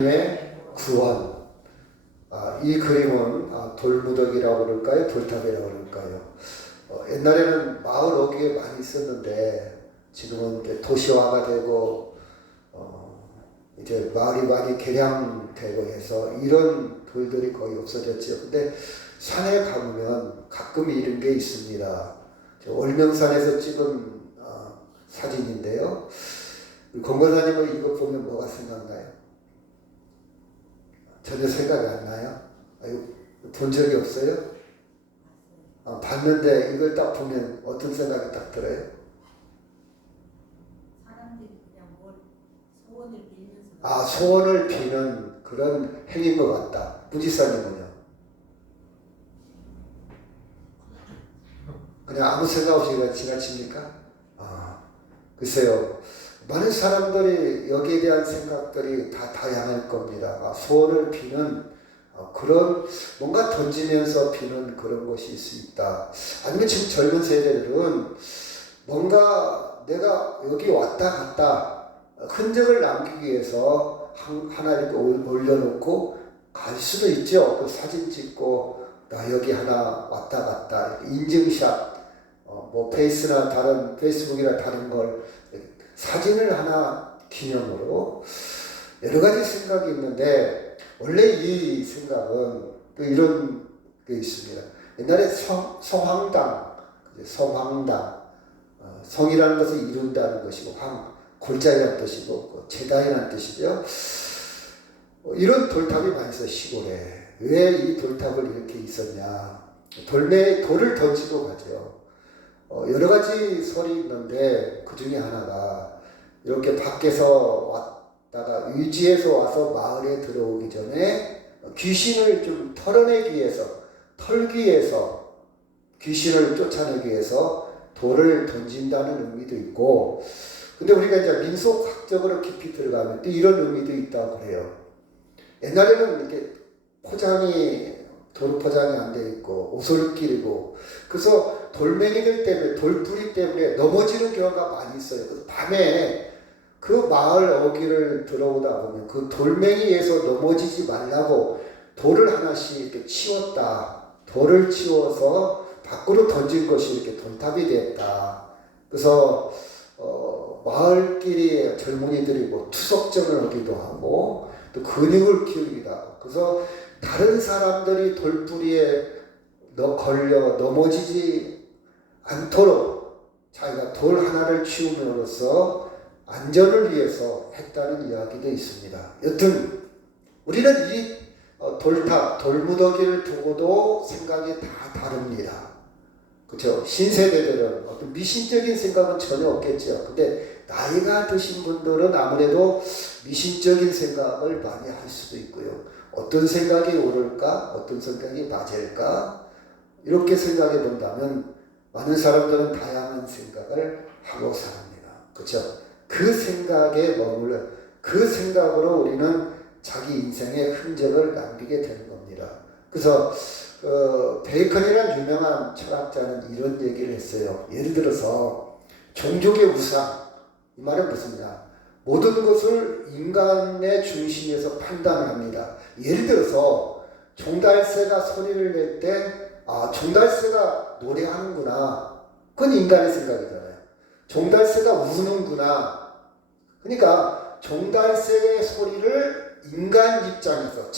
의 구원. 이 그림은 돌무더기라고 그럴까요? 돌탑이라고 그럴까요? 옛날에는 마을 어귀에 많이 썼는데 지금은 이제 도시화가 되고 이제 마을이 많이 개량되고 해서 이런 돌들이 거의 없어졌죠. 근데 산에 가보면 가끔 이런 게 있습니다. 월명산에서 찍은 사진인데요. 권건사님은 이거 보면 뭐가 생각나요? 전혀 생각이 안 나요? 본 적이 없어요? 봤는데 이걸 딱 보면 어떤 생각이 딱 들어요? 사람들이 그냥 뭘 소원을 빌면서 소원을 비는 그런 행위인 것 같다. 부지사님은요? 그냥 아무 생각 없이 그냥 지나칩니까? 글쎄요. 많은 사람들이 여기에 대한 생각들이 다 다양할 겁니다. 소원을 비는 그런 뭔가 던지면서 비는 그런 것이 있을 수 있다. 아니면 지금 젊은 세대들은 뭔가 내가 여기 왔다 갔다 흔적을 남기기 위해서 하나 이렇게 올려놓고 갈 수도 있죠. 그 사진 찍고 나 여기 하나 왔다 갔다 인증샷 뭐 페이스북이나 다른 걸 사진을 하나 기념으로 여러 가지 생각이 있는데 원래 이 생각은 또 이런 게 있습니다. 옛날에 성황당, 성이라는 것을 이룬다는 것이고 골자이라는 뜻이고 재단이라는 뜻이죠. 이런 돌탑이 많이 있어요. 시골에. 왜 이 돌탑을 이렇게 있었냐. 돌을 던지고 가죠. 여러 가지 설이 있는데 그 중에 하나가 이렇게 밖에서 왔다가 유지에서 와서 마을에 들어오기 전에 귀신을 좀 털기 위해서 귀신을 쫓아내기 위해서 돌을 던진다는 의미도 있고, 근데 우리가 이제 민속학적으로 깊이 들어가면 또 이런 의미도 있다고 그래요. 옛날에는 이렇게 도로 포장이 안 돼 있고 오솔길이고 그래서 돌멩이들 때문에 돌뿌리 때문에 넘어지는 경우가 많이 있어요. 그래서 밤에 그 마을 어귀를 들어오다 보면 그 돌멩이에서 넘어지지 말라고 돌을 하나씩 이렇게 치웠다. 돌을 치워서 밖으로 던진 것이 이렇게 돌탑이 되었다. 그래서 마을끼리 젊은이들이 뭐 투석전을 하기도 하고 또 근육을 키우기도 하고 그래서 다른 사람들이 돌뿌리에 걸려 넘어지지 않도록 자기가 돌 하나를 치움으로써 안전을 위해서 했다는 이야기도 있습니다. 여튼 우리는 이 돌탑, 돌무더기를 두고도 생각이 다 다릅니다. 그렇죠? 신세대들은 어떤 미신적인 생각은 전혀 없겠죠. 근데 나이가 드신 분들은 아무래도 미신적인 생각을 많이 할 수도 있고요. 어떤 생각이 옳을까? 어떤 생각이 맞을까? 이렇게 생각해 본다면 많은 사람들은 다양한 생각을 하고 삽니다. 그렇죠? 그 생각에 머물러 그 생각으로 우리는 자기 인생의 흔적을 남기게 되는 겁니다. 그래서 베이컨이라는 유명한 철학자는 이런 얘기를 했어요. 예를 들어서 종족의 우상, 이 말은 무슨냐? 모든 것을 인간의 중심에서 판단합니다. 예를 들어서 종달새가 소리를 낼 때 종달새가 노래하는구나. 그건 인간의 생각이잖아요. 종달새가 우는구나. 그러니까 종달새의 소리를 인간 입장에서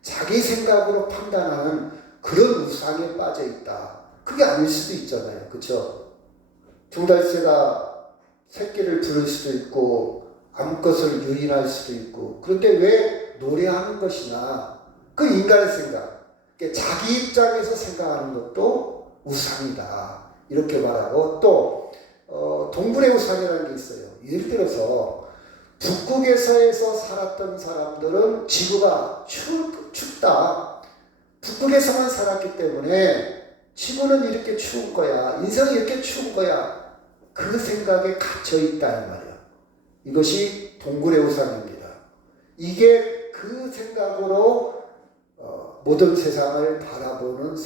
자기 생각으로 판단하는 그런 우상에 빠져 있다. 그게 아닐 수도 있잖아요. 그렇죠? 종달새가 새끼를 부를 수도 있고 암컷을 유인할 수도 있고 그런데 왜 노래하는 것이냐? 그 인간의 생각. 자기 입장에서 생각하는 것도 우상이다. 이렇게 말하고 또 동굴의 우상이라는 게 있어요. 예를 들어서 북극에서에서 살았던 사람들은 지구가 춥다. 북극에서만 살았기 때문에 지구는 이렇게 추운 거야. 인생이 이렇게 추운 거야. 그 생각에 갇혀 있다 이 말이야. 이것이 동굴의 우상입니다. 이게 그 생각으로 모든 세상을 바라보는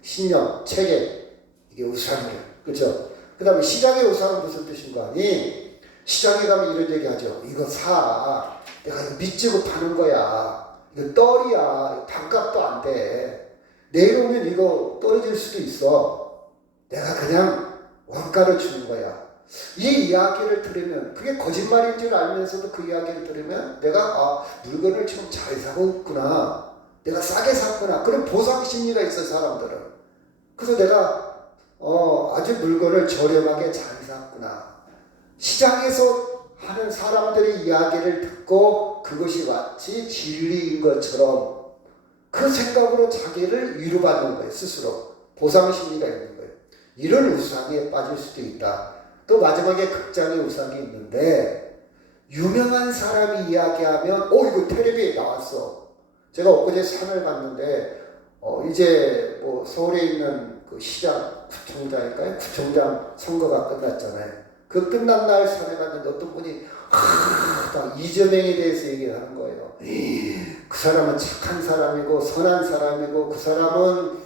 신념, 체계, 이게 우상이에요. 그렇죠? 그 다음에 시장의 우상은 무슨 뜻인 거 아니? 시장에 가면 이런 얘기 하죠. 이거 사. 내가 이거 밑지고 파는 거야. 이거 떨이야. 단값도 안 돼. 내일 오면 이거 떨어질 수도 있어. 내가 그냥 원가로 주는 거야. 이 이야기를 들으면 그게 거짓말인 줄 알면서도 그 이야기를 들으면 내가 물건을 좀 잘 사고 있구나. 내가 싸게 샀구나. 그런 보상 심리가 있어 사람들은. 그래서 내가 아주 물건을 저렴하게 잘 샀구나. 시장에서 하는 사람들의 이야기를 듣고 그것이 마치 진리인 것처럼 그 생각으로 자기를 위로받는 거예요. 스스로. 보상 심리가 있는 거예요. 이런 우상에 빠질 수도 있다. 또 마지막에 극장의 우상이 있는데 유명한 사람이 이야기하면 이거 텔레비에 나왔어. 제가 엊그제 산을 갔는데 이제 뭐 서울에 있는 그 시장 구청장일까요? 구청장 선거가 끝났잖아요. 그 끝난 날 산에 갔는데 어떤 분이 이재명에 대해서 얘기를 하는 거예요. 그 사람은 착한 사람이고 선한 사람이고 그 사람은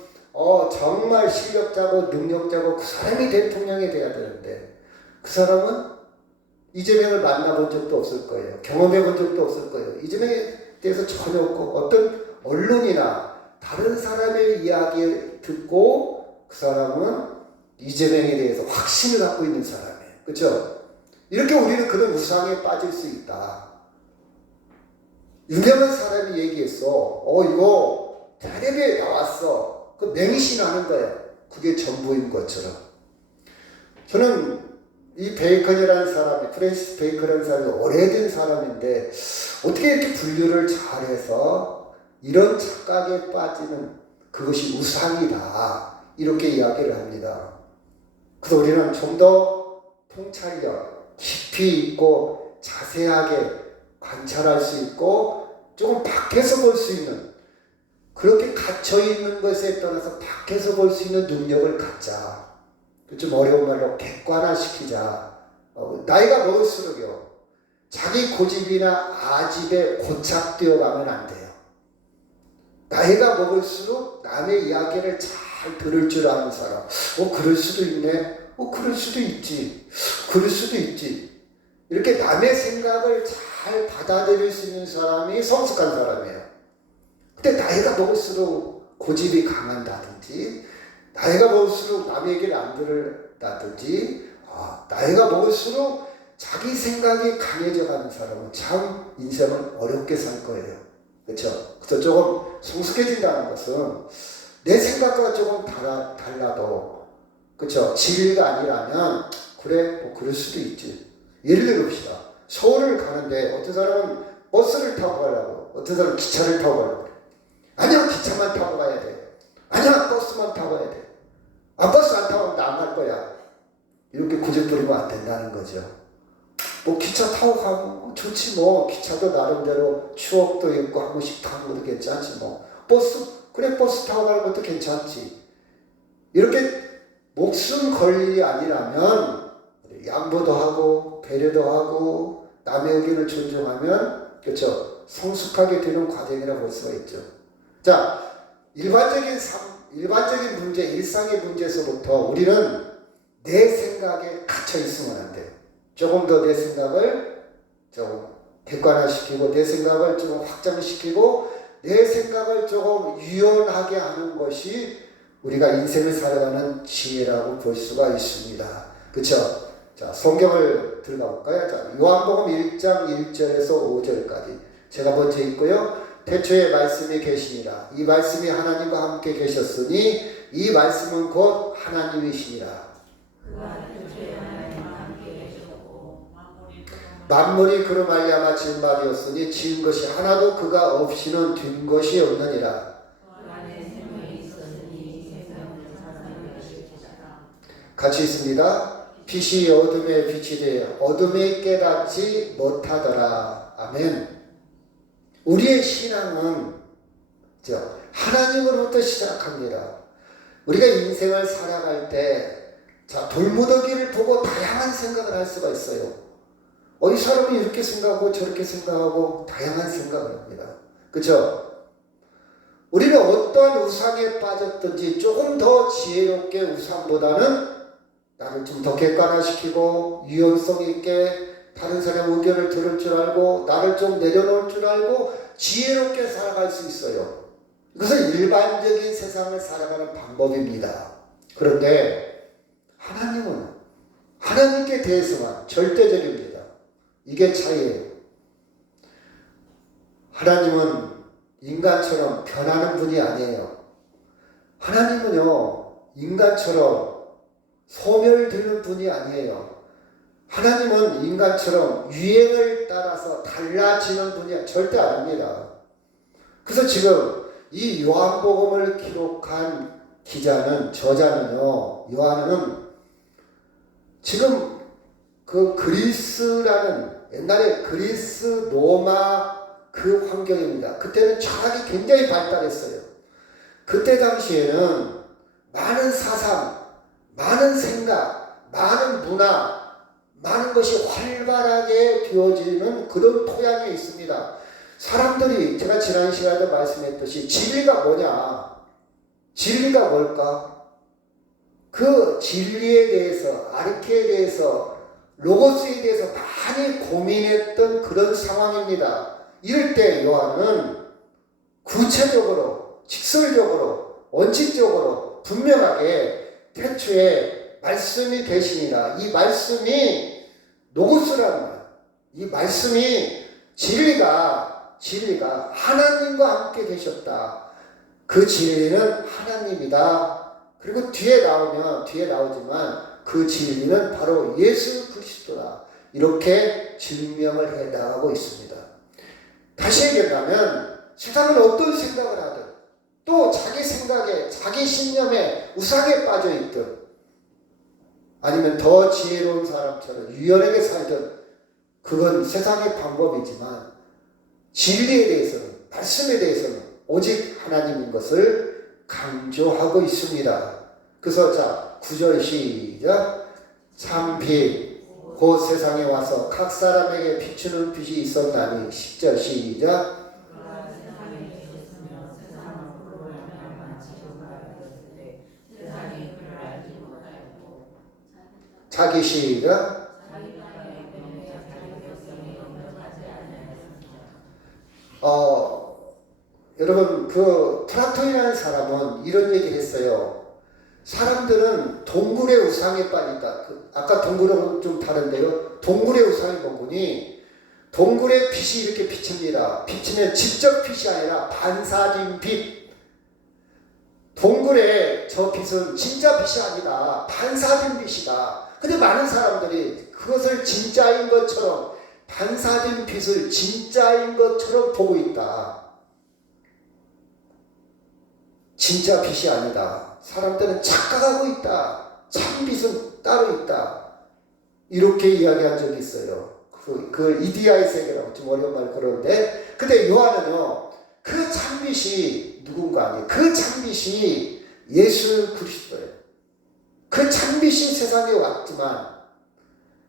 정말 실력자고 능력자고 그 사람이 대통령이 돼야 되는데 그 사람은 이재명을 만나본 적도 없을 거예요. 경험해 본 적도 없을 거예요. 이재명에 대해서 전혀 없고 어떤 언론이나 다른 사람의 이야기 듣고 그 사람은 이재명에 대해서 확신을 갖고 있는 사람이에요. 그렇죠? 이렇게 우리는 그런 우상에 빠질 수 있다. 유명한 사람이 얘기했어. 이거 텔레비에 나왔어. 그 맹신하는 거예요. 그게 전부인 것처럼. 저는 이 베이컨이라는 사람이, 프랜시스 베이컨이라는 사람이 오래된 사람인데 어떻게 이렇게 분류를 잘해서 이런 착각에 빠지는 그것이 우상이다. 이렇게 이야기를 합니다. 그래서 우리는 좀 더 통찰력, 깊이 있고 자세하게 관찰할 수 있고 조금 밖에서 볼 수 있는 그렇게 갇혀있는 것에 떠나서 밖에서 볼 수 있는 능력을 갖자. 좀 어려운 말로 객관화시키자. 나이가 먹을수록요. 자기 고집이나 아집에 고착되어 가면 안 돼요. 나이가 먹을수록 남의 이야기를 잘 들을 줄 아는 사람. 그럴 수도 있네. 그럴 수도 있지. 그럴 수도 있지. 이렇게 남의 생각을 잘 받아들일 수 있는 사람이 성숙한 사람이에요. 근데 나이가 먹을수록 고집이 강한다든지 나이가 먹을수록 남의 얘기를 안 들었다든지 나이가 먹을수록 자기 생각이 강해져 가는 사람은 참 인생을 어렵게 살 거예요. 그렇죠? 그래서 조금 성숙해진다는 것은 내 생각과 조금 달라도 그렇죠? 진리가 아니라면 그래 뭐 그럴 수도 있지. 예를 들어 봅시다. 서울을 가는데 어떤 사람은 버스를 타고 가려고 어떤 사람은 기차를 타고 가려고 그래. 아니야 기차만 타고 가야 돼. 아니야 버스만 타고 가야 돼. 버스 안 타고 가면 나 안 갈 거야. 이렇게 고집부리면 안 된다는 거죠. 뭐 기차 타고 가면 좋지 뭐. 기차도 나름대로 추억도 있고 한 번씩 타는 것도 괜찮지 뭐. 버스 타고 가는 것도 괜찮지. 이렇게 목숨 걸 일이 아니라면 양보도 하고 배려도 하고 남의 의견을 존중하면 그렇죠. 성숙하게 되는 과정이라고 볼 수가 있죠. 자, 일반적인 문제, 일상의 문제에서부터 우리는 내 생각에 갇혀 있으면 안 돼요. 조금 더 내 생각을 좀 객관화시키고 내 생각을 좀 확장시키고 내 생각을 조금 유연하게 하는 것이 우리가 인생을 살아가는 지혜라고 볼 수가 있습니다. 그렇죠? 자, 성경을 들어가 볼까요? 자, 요한복음 1장 1절에서 5절까지 제가 먼저 읽고요. 태초에 말씀이 계시니라. 이 말씀이 하나님과 함께 계셨으니 이 말씀은 곧 하나님이시니라. 만물이 그로 말미암아 지은 바되었으니 지은 것이 하나도 그가 없이는 된 것이 없느니라. 같이 있습니다. 빛이 어둠에 빛이 되어 어둠에 깨닫지 못하더라. 아멘. 우리의 신앙은 하나님으로부터 시작합니다. 우리가 인생을 살아갈 때 돌무더기를 보고 다양한 생각을 할 수가 있어요. 이 사람이 이렇게 생각하고 저렇게 생각하고 다양한 생각을 합니다. 그렇죠? 우리는 어떠한 우상에 빠졌든지 조금 더 지혜롭게 우상보다는 나를 좀 더 객관화시키고 유연성 있게 다른 사람 의견을 들을 줄 알고 나를 좀 내려놓을 줄 알고 지혜롭게 살아갈 수 있어요. 이것은 일반적인 세상을 살아가는 방법입니다. 그런데 하나님은 하나님께 대해서만 절대적입니다. 이게 차이예요. 하나님은 인간처럼 변하는 분이 아니에요. 하나님은요, 인간처럼 소멸되는 분이 아니에요. 하나님은 인간처럼 유행을 따라서 달라지는 분이 절대 아닙니다. 그래서 지금 이 요한복음을 기록한 저자는요, 요한은 지금 그 그리스라는 옛날에 그리스 로마 그 환경입니다. 그때는 철학이 굉장히 발달했어요. 그때 당시에는 많은 사상, 많은 생각, 많은 문화, 많은 것이 활발하게 되어지는 그런 토양에 있습니다. 사람들이 제가 지난 시간에 말씀했듯이 진리가 뭐냐? 진리가 뭘까? 그 진리에 대해서, 아르케에 대해서, 로고스에 대해서 많이 고민했던 그런 상황입니다. 이럴 때 요한은 구체적으로, 직설적으로, 원칙적으로 분명하게 태초에 말씀이 계시니라. 이 말씀이 로고스라는 거예요. 이 말씀이 진리가 하나님과 함께 계셨다. 그 진리는 하나님이다. 그리고 뒤에 나오지만 그 진리는 바로 예수 그리스도다. 이렇게 증명을 해 나가고 있습니다. 다시 얘기하면 세상은 어떤 생각을 하든 또 자기 생각에 자기 신념에 우상에 빠져 있든 아니면 더 지혜로운 사람처럼 유연하게 살든 그건 세상의 방법이지만 진리에 대해서는 말씀에 대해서는 오직 하나님인 것을 강조하고 있습니다. 그래서 자 9절 시작. 참 빛 곧 세상에 와서 각 사람에게 비추는 빛이 있었나니 10절 시작. 자기 시작. 여러분 그 플라톤이라는 사람은 이런 얘기를 했어요. 사람들은 동굴의 우상에 빠진다. 아까 동굴하고는 좀 다른데요. 동굴의 우상이 뭐니? 동굴의 빛이 이렇게 비칩니다. 비치면 직접 빛이 아니라 반사진 빛. 동굴의 저 빛은 진짜 빛이 아니다. 반사진 빛이다. 근데 많은 사람들이 그것을 진짜인 것처럼 반사진 빛을 진짜인 것처럼 보고 있다. 진짜 빛이 아니다. 사람들은 착각하고 있다. 참빛은 따로 있다. 이렇게 이야기한 적이 있어요. 그걸 이디아의 세계라고 좀 어려운 말 그러는데 근데 요한은요. 그 참빛이 누군가 아니에요. 그 참빛이 예수 그리스도예요. 그 참빛이 세상에 왔지만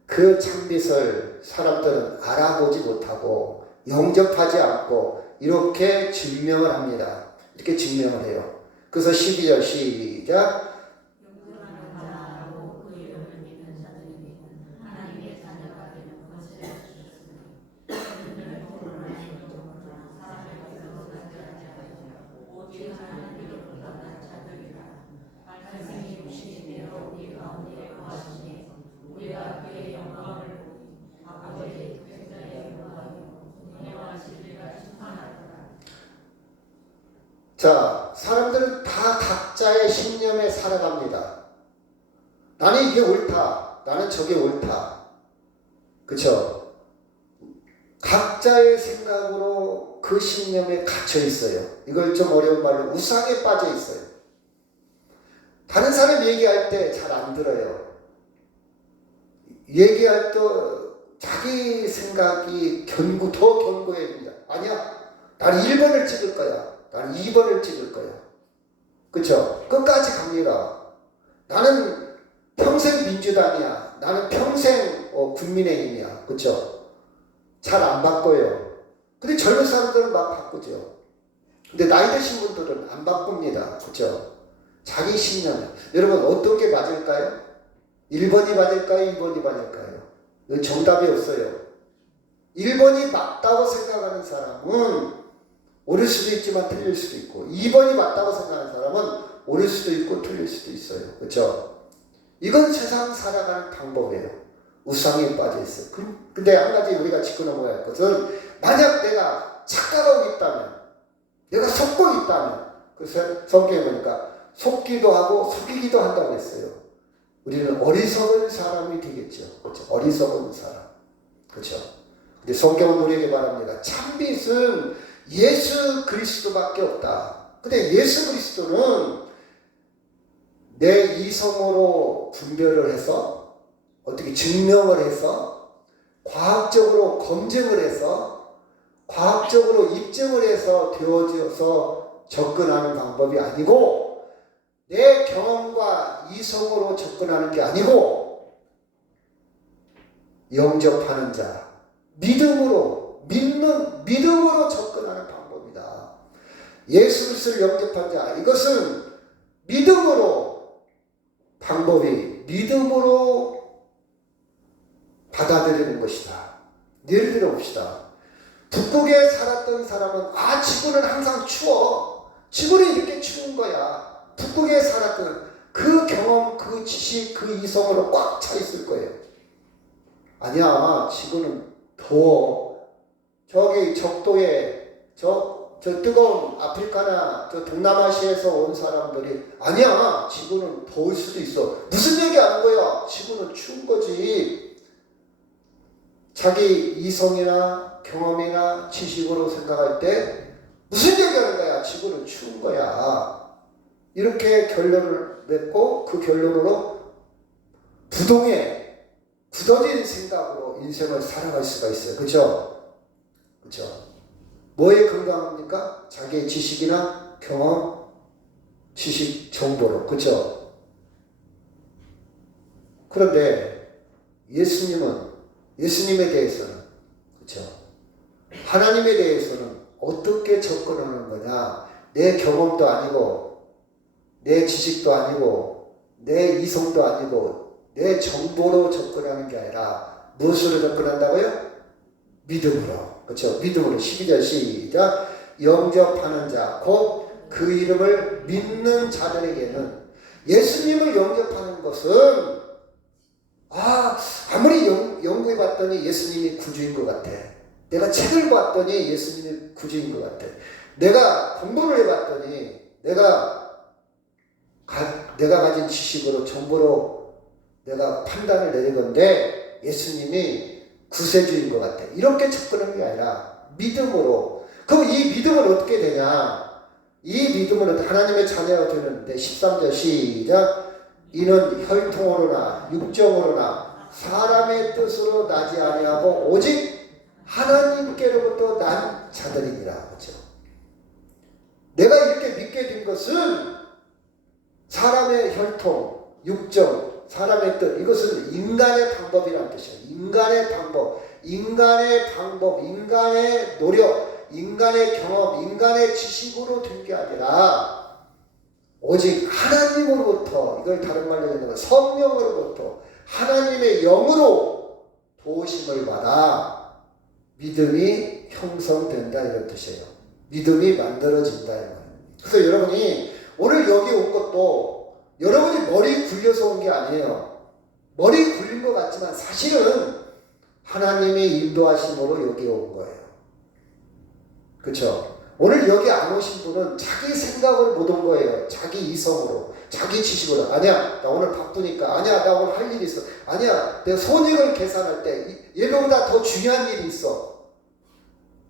그 참빛을 사람들은 알아보지 못하고 영접하지 않고 이렇게 증명을 합니다. 이렇게 증명을 해요. 그래서 12절 시작. 자, 사람들은 다 각자의 신념에 살아갑니다. 나는 이게 옳다. 나는 저게 옳다. 그쵸? 각자의 생각으로 그 신념에 갇혀 있어요. 이걸 좀 어려운 말로 우상에 빠져 있어요. 다른 사람 얘기할 때 잘 안 들어요. 얘기할 때 자기 생각이 더 견고해야 됩니다. 아니야. 나는 1번을 찍을 거야. 나는 2번을 찍을 거야. 그쵸? 끝까지 갑니다. 나는 평생 민주당이야. 나는 평생 국민의힘이야. 그쵸? 잘 안 바꿔요. 근데 젊은 사람들은 막 바꾸죠. 근데 나이 드신 분들은 안 바꿉니다. 그쵸? 자기 신념. 여러분 어떤 게 맞을까요? 1번이 맞을까요? 2번이 맞을까요? 여기 정답이 없어요. 1번이 맞다고 생각하는 사람은 옳을 수도 있지만 틀릴 수도 있고 2번이 맞다고 생각하는 사람은 옳을 수도 있고 틀릴 수도 있어요. 그렇죠? 이건 세상 살아가는 방법이에요. 우상에 빠져 있어요. 근데 한 가지 우리가 짚고 넘어야 할 것은 만약 내가 착각하고 있다면 내가 속고 있다면 그래서 성경에 보니까 속기도 하고 속이기도 한다고 했어요. 우리는 어리석은 사람이 되겠죠. 그렇죠? 어리석은 사람. 그렇죠? 근데 성경은 우리에게 말합니다. 참빛은 예수 그리스도밖에 없다. 근데 예수 그리스도는 내 이성으로 분별을 해서 어떻게 증명을 해서 과학적으로 검증을 해서 과학적으로 입증을 해서 되어져서 접근하는 방법이 아니고 내 경험과 이성으로 접근하는 게 아니고 영접하는 자, 믿음으로 접근하는 방법이다. 예수 그리스도를 영접한 자, 이것은 믿음으로 받아들이는 것이다. 예를 들어 봅시다. 북극에 살았던 사람은 지구는 항상 추워. 지구는 이렇게 추운 거야. 북극에 살았던 그 경험, 그 지식, 그 이성으로 꽉 차 있을 거예요. 아니야, 지구는 더워. 저기 적도에 저 뜨거운 아프리카나 저 동남아시아에서 온 사람들이 아니야, 지구는 더울 수도 있어. 무슨 얘기 하는 거야? 지구는 추운 거지. 자기 이성이나 경험이나 지식으로 생각할 때 무슨 얘기 하는 거야? 지구는 추운 거야. 이렇게 결론을 맺고 그 결론으로 부동에 굳어진 생각으로 인생을 살아갈 수가 있어요. 그렇죠? 그렇죠? 뭐에 건강합니까? 자기의 지식이나 경험, 지식, 정보로. 그렇죠? 그런데 예수님에 대해서는, 그렇죠? 하나님에 대해서는 어떻게 접근하는 거냐? 내 경험도 아니고 내 지식도 아니고 내 이성도 아니고 내 정보로 접근하는 게 아니라 무엇으로 접근한다고요? 믿음으로. 그렇죠? 믿음으로. 12절 시작. 영접하는 자, 곧 그 이름을 믿는 자들에게는 예수님을 영접하는 것은 아무리 연구해 봤더니 예수님이 구주인 것 같아. 내가 책을 봤더니 예수님이 구주인 것 같아. 내가 공부를 해 봤더니 내가 가진 지식으로 정보로 내가 판단을 내린 건데 예수님이 구세주인 것 같아. 이렇게 접근하는 게 아니라 믿음으로. 그럼 이 믿음은 어떻게 되냐? 이 믿음은 하나님의 자녀가 되는데 13절 시작. 이는 혈통으로나 육정으로나 사람의 뜻으로 나지 아니하고 오직 하나님께로부터 난 자들이니라. 그렇죠? 내가 이렇게 믿게 된 것은 사람의 혈통, 육정, 사람의 뜻, 이것은 인간의 방법이라는 뜻이에요. 인간의 방법, 인간의 노력, 인간의 경험, 인간의 지식으로 된 게 아니라 오직 하나님으로부터, 이걸 다른 말로 얘기하면 성령으로부터 하나님의 영으로 도우심을 받아 믿음이 형성된다 이런 뜻이에요. 믿음이 만들어진다 이런 거예요. 그래서 여러분이 오늘 여기 온 것도 여러분이 머리 굴려서 온 게 아니에요. 머리 굴린 것 같지만 사실은 하나님의 인도하심으로 여기 온 거예요. 그렇죠? 오늘 여기 안 오신 분은 자기 생각으로 못 온 거예요. 자기 이성으로, 자기 지식으로. 아니야, 나 오늘 바쁘니까. 아니야, 나 오늘 할 일이 있어. 아니야, 내가 손익을 계산할 때 얘보다 더 중요한 일이 있어.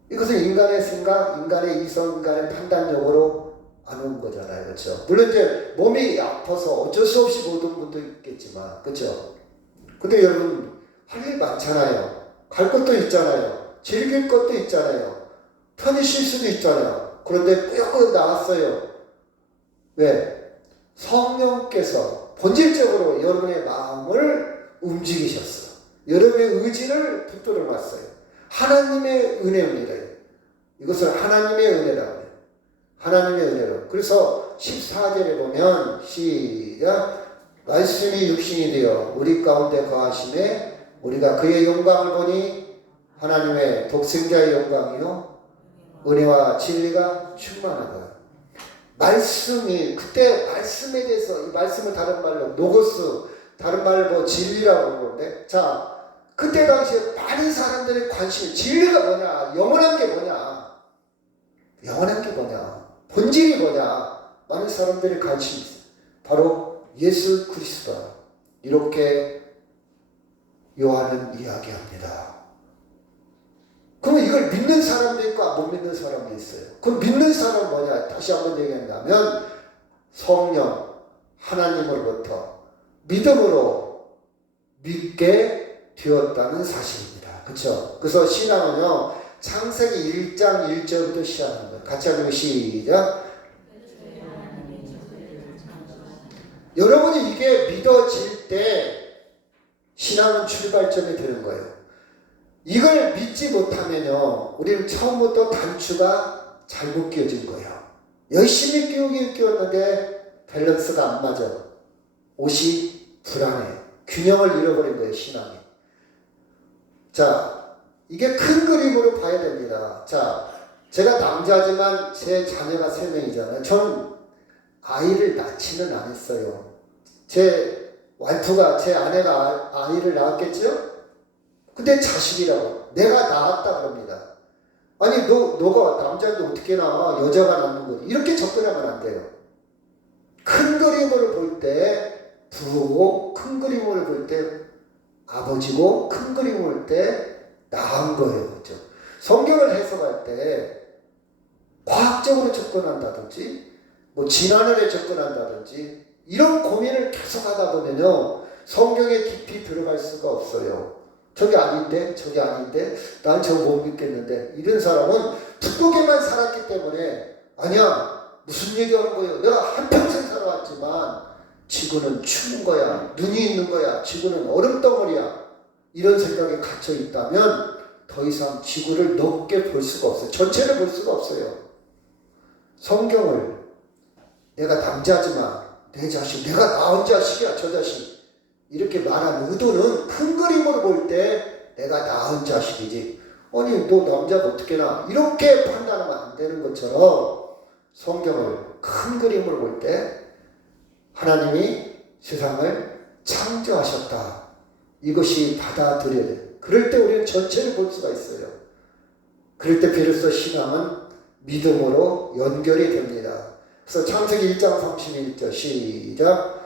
이것은 인간의 생각, 인간의 이성, 인간의 판단력으로 안 온 거잖아요. 그렇죠? 물론 이제 몸이 아파서 어쩔 수 없이 못 온 분도 있겠지만, 그렇죠? 근데 여러분 할 일 많잖아요. 갈 것도 있잖아요. 즐길 것도 있잖아요. 편히 쉴 수도 있잖아요. 그런데 꾸역꾸역 나왔어요. 왜? 성령께서 본질적으로 여러분의 마음을 움직이셨어. 여러분의 의지를 붙들어 놨어요. 하나님의 은혜입니다. 이것을 하나님의 은혜라고 해요. 하나님의 은혜로. 그래서 14절에 보면 시작. 말씀이 육신이 되어 우리 가운데 거하심에 우리가 그의 영광을 보니 하나님의 독생자의 영광이요 은혜와 진리가 충만하다. 말씀이 그때 말씀에 대해서 이 말씀을 다른 말로 노고스 다른 말로 진리라고 그러는데 자 그때 당시에 많은 사람들의 관심이 진리가 뭐냐 영원한 게 뭐냐 영원한 게 뭐냐 본질이 뭐냐 많은 사람들의 관심이 있어요. 바로 예수 그리스도다. 이렇게 요한은 이야기합니다. 그러면 이걸 믿는 사람도 있고 못 믿는 사람도 있어요. 그럼 믿는 사람은 뭐냐? 다시 한번 얘기한다면 성령 하나님으로부터 믿음으로 믿게 되었다는 사실입니다. 그렇죠? 그래서 신앙은요 창세기 1장 1절부터 시작하는 거예요. 같이 하면 시작. 여러분이 이게 믿어질 때 신앙은 출발점이 되는 거예요. 이걸 믿지 못하면요 우리는 처음부터 단추가 잘못 끼워진 거예요. 열심히 끼우긴 끼웠는데 밸런스가 안 맞아. 옷이 불안해. 균형을 잃어버린 거예요 신앙이. 자 이게 큰 그림으로 봐야 됩니다. 자 제가 남자지만 제 자녀가 3명이잖아요. 저는 아이를 낳지는 않았어요. 제 와이프가 제 아내가 아이를 낳았겠죠? 근데 자식이라고 내가 낳았다 그럽니다. 아니 너가 남자인데 어떻게 낳아? 여자가 낳는 거지. 이렇게 접근하면 안 돼요. 큰 그림으로 볼 때 부부고 큰 그림으로 볼 때 아버지고 큰 그림으로 볼 때 낳은 거예요. 그렇죠? 성경을 해석할 때 과학적으로 접근한다든지 뭐 진화론에 접근한다든지 이런 고민을 계속 하다 보면요 성경에 깊이 들어갈 수가 없어요. 저게 아닌데 저게 아닌데 난 저거 못 믿겠는데 이런 사람은 북극에만 살았기 때문에 아니야 무슨 얘기하는 거예요. 내가 한평생 살아왔지만 지구는 추운 거야. 눈이 있는 거야. 지구는 얼음덩어리야. 이런 생각에 갇혀 있다면 더 이상 지구를 넓게 볼 수가 없어요. 전체를 볼 수가 없어요. 성경을 내가 남자지만 내 자식 내가 낳은 자식이야 저 자식 이렇게 말한 의도는 큰 그림으로 볼 때 내가 낳은 자식이지 아니 너 남자가 어떻게 낳아 이렇게 판단하면 안 되는 것처럼 성경을 큰 그림으로 볼 때 하나님이 세상을 창조하셨다 이것이 받아들여야 돼요. 그럴 때 우리는 전체를 볼 수가 있어요. 그럴 때 비로소 신앙은 믿음으로 연결이 됩니다. 그래서 창세기 1장 31절 시작.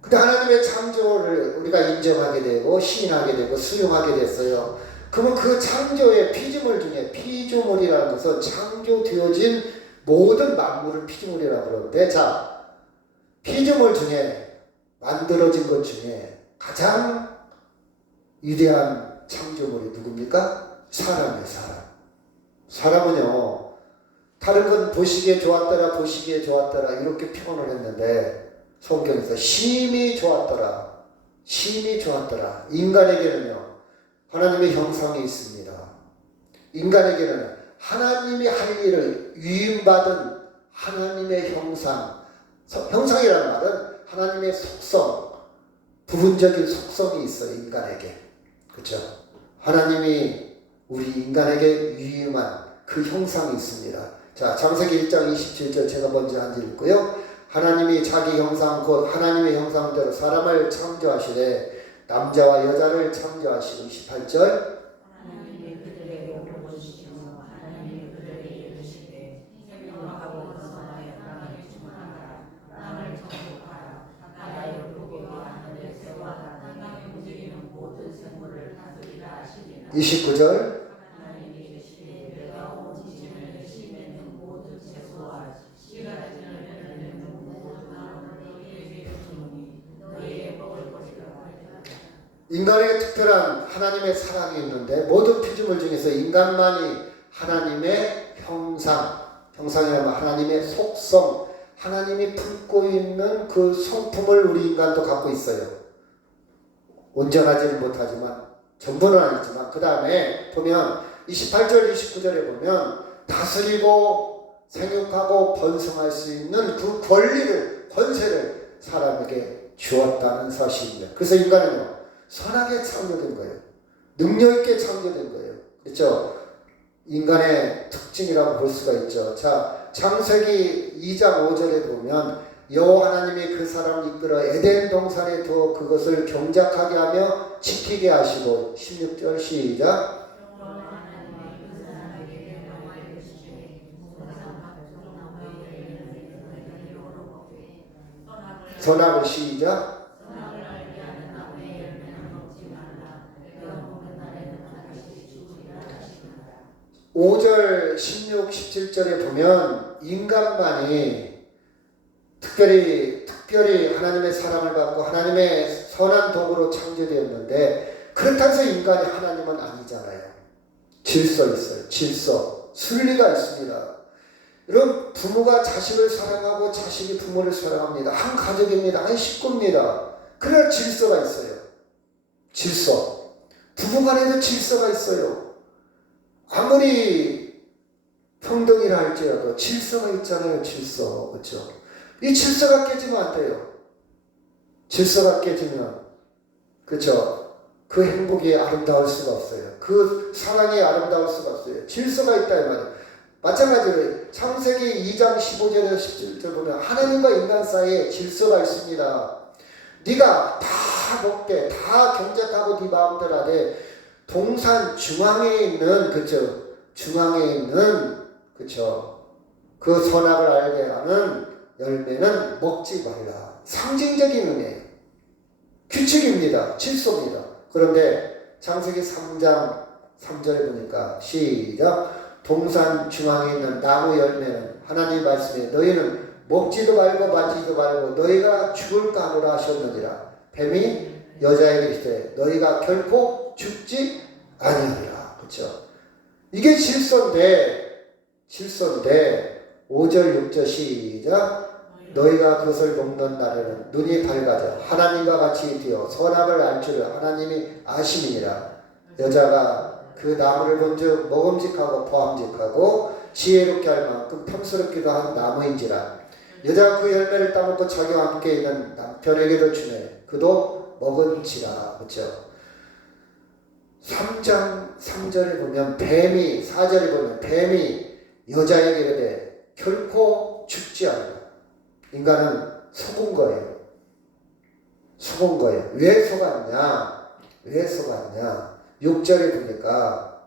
근데 하나님의 창조를 우리가 인정하게 되고 시인하게 되고 수용하게 됐어요. 그러면 그 창조의 피조물 중에 피조물이라는 것은 창조되어진 모든 만물을 피조물이라고 그러는데 자 피조물 중에 만들어진 것 중에 가장 위대한 창조물이 누굽니까? 사람이에요. 사람은요 다른 건 보시기에 좋았더라 보시기에 좋았더라 이렇게 표현을 했는데 성경에서 심히 좋았더라 심히 좋았더라. 인간에게는요 하나님의 형상이 있습니다. 인간에게는 하나님이 할 일을 위임받은 하나님의 형상이라는 말은 하나님의 속성 부분적인 속성이 있어요. 인간에게 그렇죠? 하나님이 우리 인간에게 위임한 그 형상이 있습니다. 자 창세기 1장 27절 제가 먼저 한 줄 읽고요. 하나님이 자기 형상 곧 하나님의 형상대로 사람을 창조하시되 남자와 여자를 창조하시고 28절 하나님이 그들에게 복을 주시며 하나님이 그들에게 이르시되 생명하고 번성하여 땅을 충만하라 땅을 정복하라 바다의 물고기와 하늘의 새와 땅에 움직이는 모든 생물을 다스리라 하시니라. 29절 하나님이 이르시되 내가 온 지면에 심는 모든 채소와 씨가 지는 모든 나무를 너희에게 주노니 너희의 먹을 것이라 하리라. 인간에게 특별한 하나님의 사랑이 있는데 모든 피조물 중에서 인간만이 하나님의 형상이라면 하나님의 속성, 하나님이 품고 있는 그 성품을 우리 인간도 갖고 있어요. 온전하지는 못하지만 전부는 아니지만 그 다음에 보면 28절 29절에 보면 다스리고 생육하고 번성할 수 있는 그 권리를, 권세를 사람에게 주었다는 사실입니다. 그래서 인간은요, 선하게 창조된 거예요. 능력 있게 창조된 거예요. 그렇죠? 인간의 특징이라고 볼 수가 있죠. 자, 창세기 2장 5절에 보면 여호와 하나님이 그 사람을 이끌어 에덴 동산에 두어 그것을 경작하게 하며 지키게 하시고 16절 시작. 선악을 시작. 5절, 16, 17절에 보면 인간만이 특별히 하나님의 사랑을 받고 하나님의 선한 도구로 창조되었는데 그렇다고 해서 인간이 하나님은 아니잖아요. 질서 있어요. 질서. 순리가 있습니다. 여러분, 부모가 자식을 사랑하고 자식이 부모를 사랑합니다. 한 가족입니다. 한 식구입니다. 그러나 질서가 있어요. 질서. 부부간에도 질서가 있어요. 아무리 평등이라 할지라도 질서가 있잖아요. 질서. 그렇죠? 이 질서가 깨지면 안 돼요. 질서가 깨지면, 그렇죠? 그 행복이 아름다울 수가 없어요. 그 사랑이 아름다울 수가 없어요. 질서가 있다 이 말이에요. 마찬가지로 창세기 2장 15절에서 17절 보면 하나님과 인간 사이에 질서가 있습니다. 네가 다 먹되 다 경작하고 네 마음대로 하되 동산 중앙에 있는, 그쵸, 중앙에 있는, 그쵸, 그 선악을 알게 하는 열매는 먹지 말라. 상징적인 의미예요. 규칙입니다. 질서입니다. 그런데 창세기 3장 3절에 보니까 시작. 동산 중앙에 있는 나무 열매는 하나님 말씀에 너희는 먹지도 말고 만지지도 말고 너희가 죽을까 하노라 하셨느니라. 뱀이 여자에게 이르되 너희가 결코 죽지 아니하리라. 그렇죠? 이게 질서인데 5절 6절 시작. 너희가 그것을 먹는 날에는 눈이 밝아져 하나님과 같이 되어 선악을 알 줄을 하나님이 아심이니라. 여자가 그 나무를 본즉 먹음직하고 보암직하고 지혜롭게 할 만큼 탐스럽기도 한 나무인지라. 여자가 그 열매를 따먹고 자기와 함께 있는 남편에게도 주네. 그도 먹은지라. 그렇죠? 3장 3절에 보면 4절에 보면 뱀이 여자에게 이르되 결코 죽지 않는다. 인간은 속은 거예요. 속은 거예요. 왜 속았냐? 6절에 보니까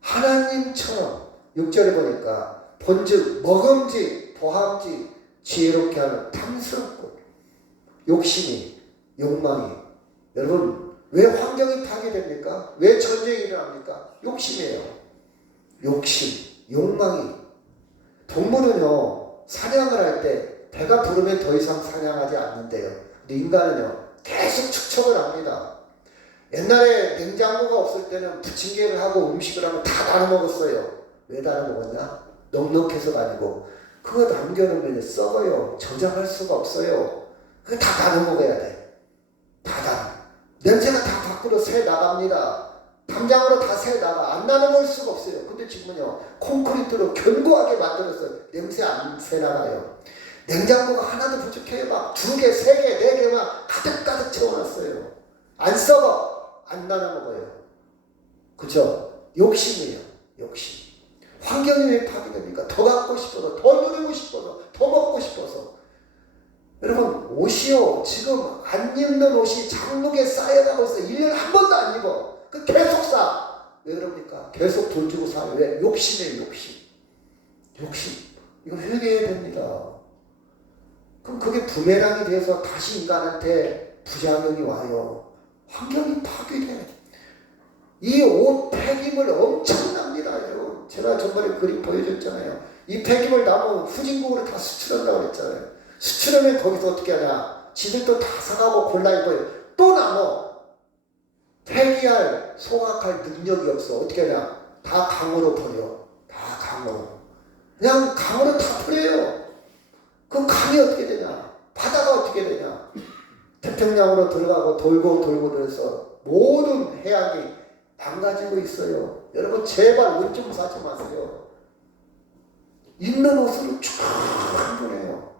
하나님처럼 6절에 보니까 본즉 먹음직 보함직 지혜롭게 하는 탐스럽고 욕심이 욕망이. 여러분, 왜 환경이 파괴됩니까? 왜 전쟁이 일어납니까? 욕심이에요. 욕심, 욕망이. 동물은요, 사냥을 할 때 배가 부르면 더 이상 사냥하지 않는데요. 근데 인간은요, 계속 축척을 합니다. 옛날에 냉장고가 없을 때는 부침개를 하고 음식을 하면 다 나눠 먹었어요. 왜 나눠 먹었냐? 넉넉해서가 아니고 그거 남겨놓으면 썩어요. 저장할 수가 없어요. 그거 다 나눠 먹어야 돼. 다. 냄새가 다 밖으로 새 나갑니다. 담장으로 다 새 나가. 안 나눠 먹을 수가 없어요. 근데 지금은요, 콘크리트로 견고하게 만들어서 냄새 안 새 나가요. 냉장고가 하나도 부족해요. 막 2개, 3개, 4개 막 가득가득 채워놨어요. 안 썩어. 안 나눠 먹어요. 그죠? 욕심이에요. 욕심. 환경이 왜 파괴됩니까? 더 갖고 싶어서, 더 누리고 싶어서, 더 먹고 싶어서. 여러분, 옷이요. 지금 안 입는 옷이 장목에 쌓여가고 있어요. 1년에 한 번도 안 입어. 그 계속 사. 왜 그럽니까? 계속 돈 주고 사요. 왜? 욕심이에요. 욕심. 이거 회개해야 됩니다. 그럼 그게 부메랑이 돼서 다시 인간한테 부작용이 와요. 환경이 파괴돼. 이 옷 폐기물 엄청납니다. 여러분. 제가 전번에 그림 보여줬잖아요. 이 폐기물 나무 후진국으로 다 수출한다고 그랬잖아요. 수출하면 거기서 어떻게 하냐. 지들도 다 사가고 골라 입어요. 또 남어. 폐기할, 소각할 능력이 없어. 어떻게 하냐. 다 강으로 버려. 다 강으로. 그냥 강으로 다 버려요. 그럼 강이 어떻게 되냐. 바다가 어떻게 되냐. 태평양으로 들어가고 돌고 그래서 모든 해양이 망가지고 있어요. 여러분 제발 옷 좀 사지 마세요. 입는 옷으로 충분해요.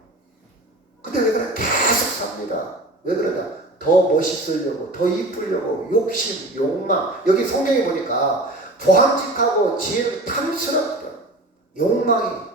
근데 왜 그래? 계속 삽니다. 왜 그러냐? 더 멋있으려고, 더 이쁘려고, 욕심, 욕망. 여기 성경에 보니까 보함직하고 지혜를 탐스럽다. 욕망이.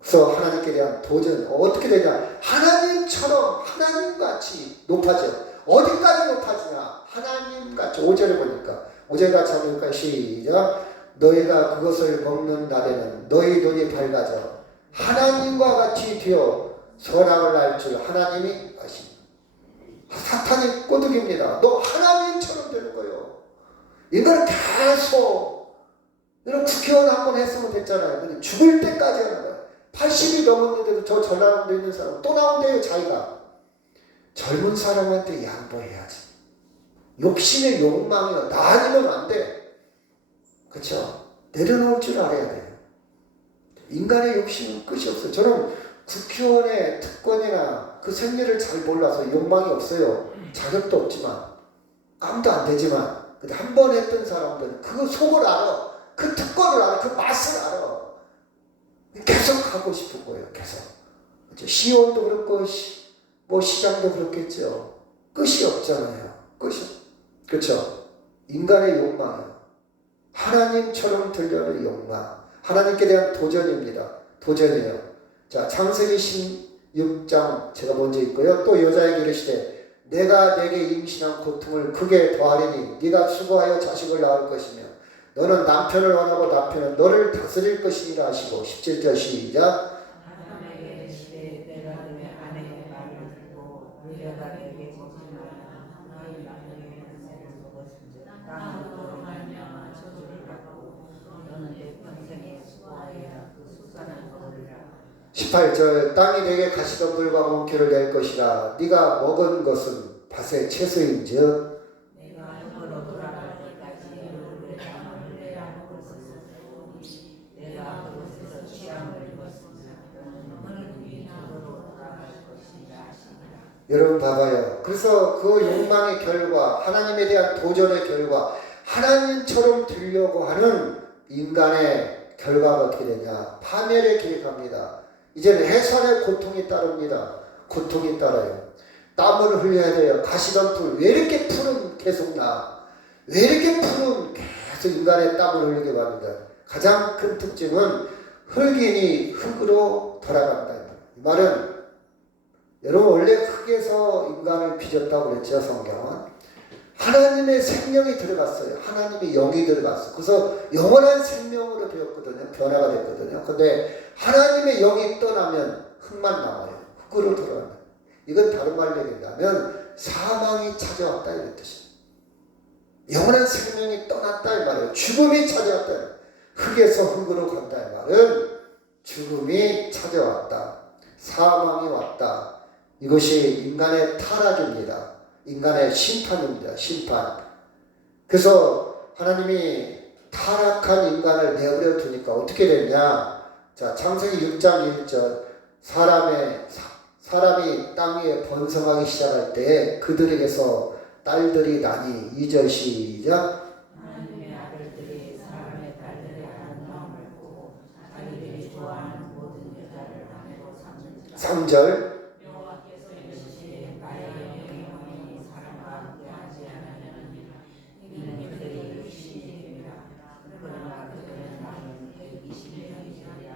그래서 하나님께 대한 도전 어떻게 되냐? 하나님처럼 하나님같이 높아져. 어디까지 높아지냐? 하나님같이. 5절에 보니까 5절 같이 하니까 시작. 너희가 그것을 먹는 날에는 너희 눈이 밝아져 하나님과 같이 되어 선악을 알 줄 하나님이 아십니다. 사탄이 꼬드깁니다. 너 하나님처럼 되는 거예요. 이걸 계속 이런 국회의원 한번 했으면 됐잖아요. 근데 죽을 때까지 하는 거예요. 80이 넘었는데도 저 전라남도에 있는 사람 또 나온대요. 자기가 젊은 사람한테 양보해야지. 욕심의 욕망이요. 나 아니면 안 돼. 그렇죠? 내려놓을 줄 알아야 돼요. 인간의 욕심은 끝이 없어요. 저는 국회의원의 특권이나 그 생리를 잘 몰라서 욕망이 없어요. 자격도 없지만 깜도 안 되지만 근데 한 번 했던 사람들은 그 속을 알아. 그 특권을 알아. 그 맛을 알아. 계속 하고 싶은 거예요. 계속. 그렇죠? 시의원도 그렇고 뭐 시장도 그렇겠죠. 끝이 없잖아요. 끝이. 그렇죠? 인간의 욕망이에요. 하나님처럼 되려는 욕망. 하나님께 대한 도전입니다. 도전이에요. 자, 창세기 16장 제가 먼저 있고요. 또 여자에게 이르시되 내가 내게 임신한 고통을 크게 더하리니 네가 수고하여 자식을 낳을 것이며 너는 남편을 원하고 남편은 너를 다스릴 것이니라 하시고 17절 시작. 하나님에게 이르시되 내가 너의 아내의 말을 듣고 너희가 내게 거짓말하나 너희 남편에게 은혜를 먹었은즉 땅으로 말미암아 저주를 받고 너는 내 평생에 수고하여야 그 수산을 거두리라. 18절 땅이 내게 가시덤불과 몽키를 낼 것이라 네가 먹은 것은 밭의 채소인즉 내가 흙으로 돌아갈 때까지 너를 땅을 흘려야 먹을 것을 내가 그곳에서 취함을 입었으나 너는 네 땅으로 돌아갈 것이라 하시니라. 여러분 봐봐요. 그래서 그 욕망의 결과 하나님에 대한 도전의 결과 하나님처럼 되려고 하는 인간의 결과가 어떻게 되냐? 파멸의 길에 갑니다. 이제는 해산의 고통이 따릅니다. 고통이 따라요. 땀을 흘려야 돼요. 가시덤불. 왜 이렇게 풀은 계속 나? 왜 이렇게 풀은 계속 인간의 땀을 흘리게 합니다. 가장 큰 특징은 흙이니 흙으로 돌아간다. 이 말은 여러분 원래 흙에서 인간을 빚었다고 그랬죠. 성경은. 하나님의 생명이 들어갔어요. 하나님의 영이 들어갔어요. 그래서 영원한 생명으로 되었거든요. 변화가 됐거든요. 근데 하나님의 영이 떠나면 흙만 남아요. 흙으로 돌아간다. 이건 다른 말로 얘기한다면 사망이 찾아왔다 이런 뜻이에요. 영원한 생명이 떠났다 이 말이에요. 죽음이 찾아왔다. 흙에서 흙으로 간다 이 말은 죽음이 찾아왔다. 사망이 왔다. 이것이 인간의 타락입니다. 인간의 심판입니다. 심판. 그래서 하나님이 타락한 인간을 내버려 두니까 어떻게 됐냐? 자, 창세기 6장 1절 사람이 땅 위에 번성하기 시작할 때 그들에게서 딸들이 나니 2절 시작. 하나님의 아들들이 사람의 딸들의 아름다움을 보고 자기들이 좋아하는 모든 여자를 아내로 삼는지라. 3절. 여호와께서 이르시되 나의 영이 영원히 사람과 함께하지 않으려느니라. 이는 그들이 육신이니라. 그러나 그들은 나는 120년이니라.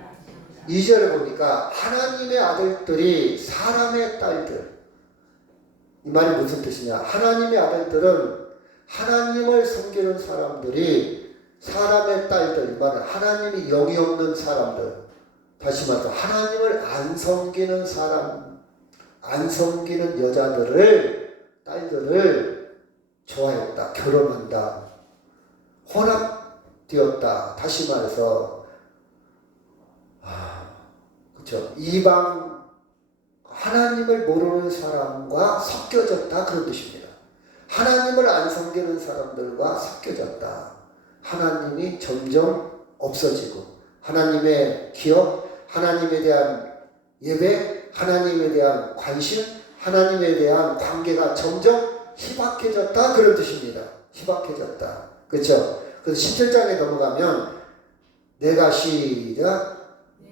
2절을 보니까 하나님의 아들들이 사람의 딸들. 이 말이 무슨 뜻이냐? 하나님의 아들들은 하나님을 섬기는 사람들이 사람의 딸들. 이 말은 하나님이 영이 없는 사람들. 다시 말해서 하나님을 안 섬기는 사람, 안 섬기는 딸들을 좋아했다. 결혼한다. 혼합되었다. 다시 말해서 그렇죠. 이방 하나님을 모르는 사람과 섞여졌다 그런 뜻입니다. 하나님을 안 섬기는 사람들과 섞여졌다. 하나님이 점점 없어지고 하나님의 기억, 하나님에 대한 예배, 하나님에 대한 관심, 하나님에 대한 관계가 점점 희박해졌다 그런 뜻입니다. 희박해졌다. 그렇죠? 그래서 17장에 넘어가면 내가 시작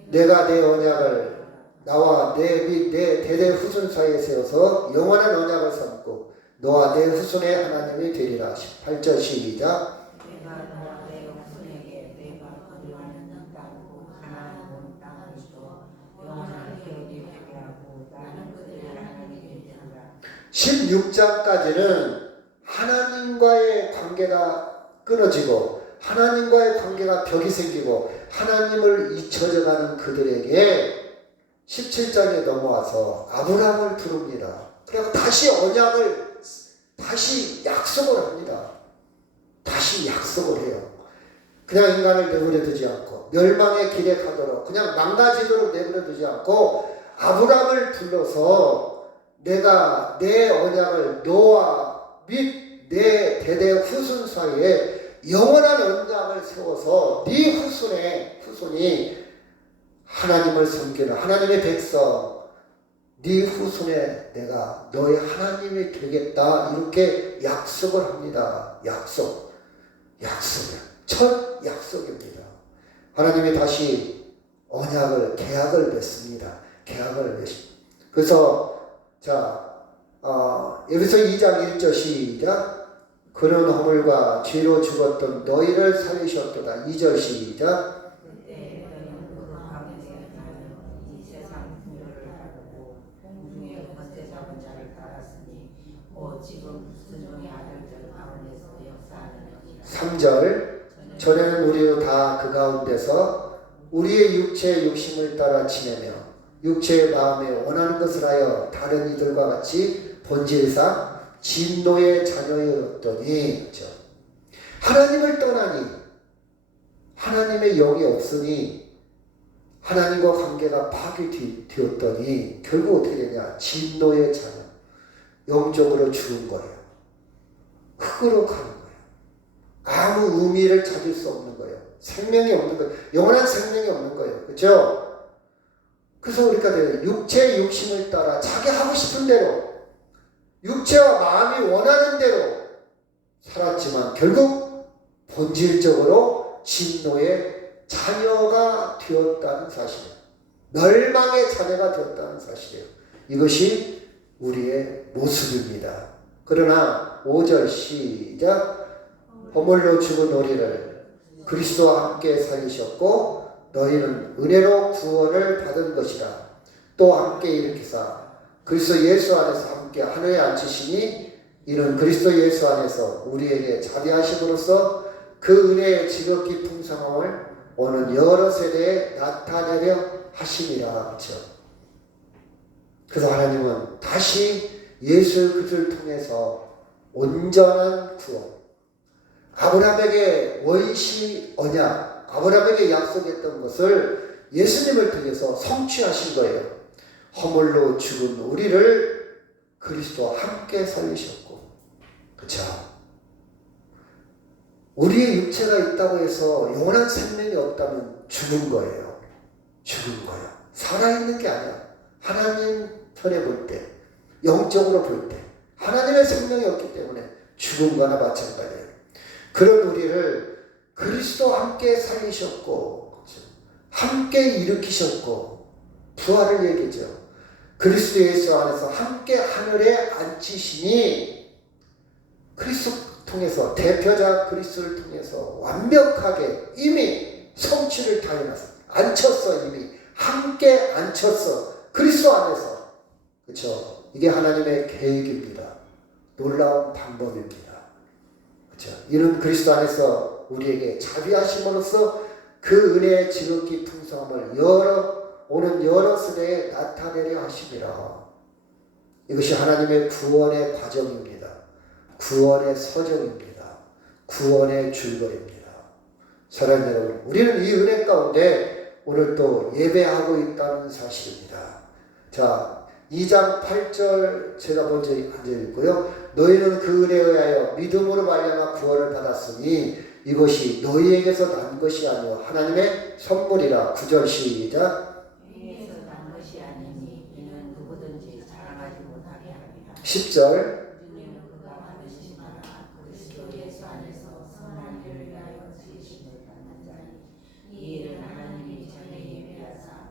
내가 내 언약을 나와 내 및 내 대대 후손 사이에 세워서 영원한 언약을 삼고 너와 내 후손의 하나님이 되리라. 18절 시작. 내가 너와 내 후손에게 내가 거류하는 땅으로 가나안 땅을 주어 영원한 기업이 되게 하고 나는 그들의 하나님이 되리라. 16장까지는 하나님과의 관계가 끊어지고 하나님과의 관계가 벽이 생기고 하나님을 잊혀져가는 그들에게 17장에 넘어와서 아브라함을 부릅니다. 그리고 다시 언약을 다시 약속을 합니다. 다시 약속을 해요. 그냥 인간을 내버려 두지 않고 멸망의 길에 가도록 그냥 망가지도록 내버려 두지 않고 아브라함을 불러서 내가 내 언약을 너와 및 내 대대 후손 사이에 영원한 언약을 세워서 네 후손이 하나님을 섬기는 하나님의 백성 네 후손에 내가 너의 하나님이 되겠다 이렇게 약속을 합니다. 약속이야. 첫 약속입니다. 하나님이 다시 언약을 계약을 맺습니다. 그래서 에베소 2장 1절 시작. 그는 허물과 죄로 죽었던 너희를 살리셨도다. 2절 시작. 그때 너희는 그 가운데 하여 이 세상 풍요를 따르고 공중의 번제 잡은 자를 따랐으니 곧 지금 순종의 아들들 가운데서 역사하는 것이라. 3절. 전에는 우리도 다 그 가운데서 우리의 육체의 욕심을 따라 지내며 육체의 마음에 원하는 것을 하여 다른 이들과 같이 본질상 진노의 자녀였더니, 그렇죠? 하나님을 떠나니 하나님의 영이 없으니 하나님과 관계가 파괴되었더니 결국 어떻게 되냐? 진노의 자녀, 영적으로 죽은 거예요. 흙으로 가는 거예요. 아무 의미를 찾을 수 없는 거예요. 생명이 없는 거예요. 영원한 생명이 없는 거예요. 그렇죠? 그래서 우리가 육체의 욕심을 따라 자기 하고 싶은 대로 육체와 마음이 원하는 대로 살았지만 결국 본질적으로 진노의 자녀가 되었다는 사실이에요. 멸망의 자녀가 되었다는 사실이에요. 이것이 우리의 모습입니다. 그러나 5절 시작. 허물로 죽은 우리를 그리스도와 함께 살리셨고 너희는 은혜로 구원을 받은 것이라. 또 함께 일으키사 그리스도 예수 안에서 함께 하늘에 앉히시니 이는 그리스도 예수 안에서 우리에게 자비하심으로써 그 은혜의 지극히 풍성함을 오는 여러 세대에 나타내려 하심이라. 그렇죠? 그래서 하나님은 다시 예수 그리스도를 통해서 온전한 구원, 아브라함에게 원시 언약, 아브라함에게 약속했던 것을 예수님을 통해서 성취하신 거예요. 허물로 죽은 우리를 그리스도와 함께 살리셨고, 그렇죠? 우리의 육체가 있다고 해서 영원한 생명이 없다면 죽은 거예요. 살아있는 게 아니야. 하나님 편에 볼 때, 영적으로 볼 때 하나님의 생명이 없기 때문에 죽은 거나 마찬가지예요. 그런 우리를 그리스도와 함께 살리셨고, 그렇죠? 함께 일으키셨고, 부활을 얘기죠. 그리스도 예수 안에서 함께 하늘에 앉히시니 그리스도 통해서 대표자 그리스도를 통해서 완벽하게 이미 성취를 다 해놨어. 앉혔어. 이미 함께 앉혔어. 그리스도 안에서. 그렇죠? 이게 하나님의 계획입니다. 놀라운 방법입니다. 그렇죠? 이는 그리스도 안에서 우리에게 자비하심으로써 그 은혜의 지극히 풍성함을 오는 여러 세대에 나타내려 하심이라. 이것이 하나님의 구원의 과정입니다. 구원의 서정입니다. 구원의 줄거리입니다. 사랑하는 여러분, 우리는 이 은혜 가운데 오늘 또 예배하고 있다는 사실입니다. 자, 2장 8절 제가 먼저 읽고요. 너희는 그 은혜에 의하여 믿음으로 말미암아 구원을 받았으니 이것이 너희에게서 난 것이 아니요 하나님의 선물이라. 9절 시작. 위에서 난 것이 아니니 이는 누구든지 자랑하지 못하게 합니다. 10절. 주님은 그가 받으신 바라 그리스도 예수 안에서 선한 일을 위하여 지으심을 받는 자니 이 일은 하나님이 전에 예비하사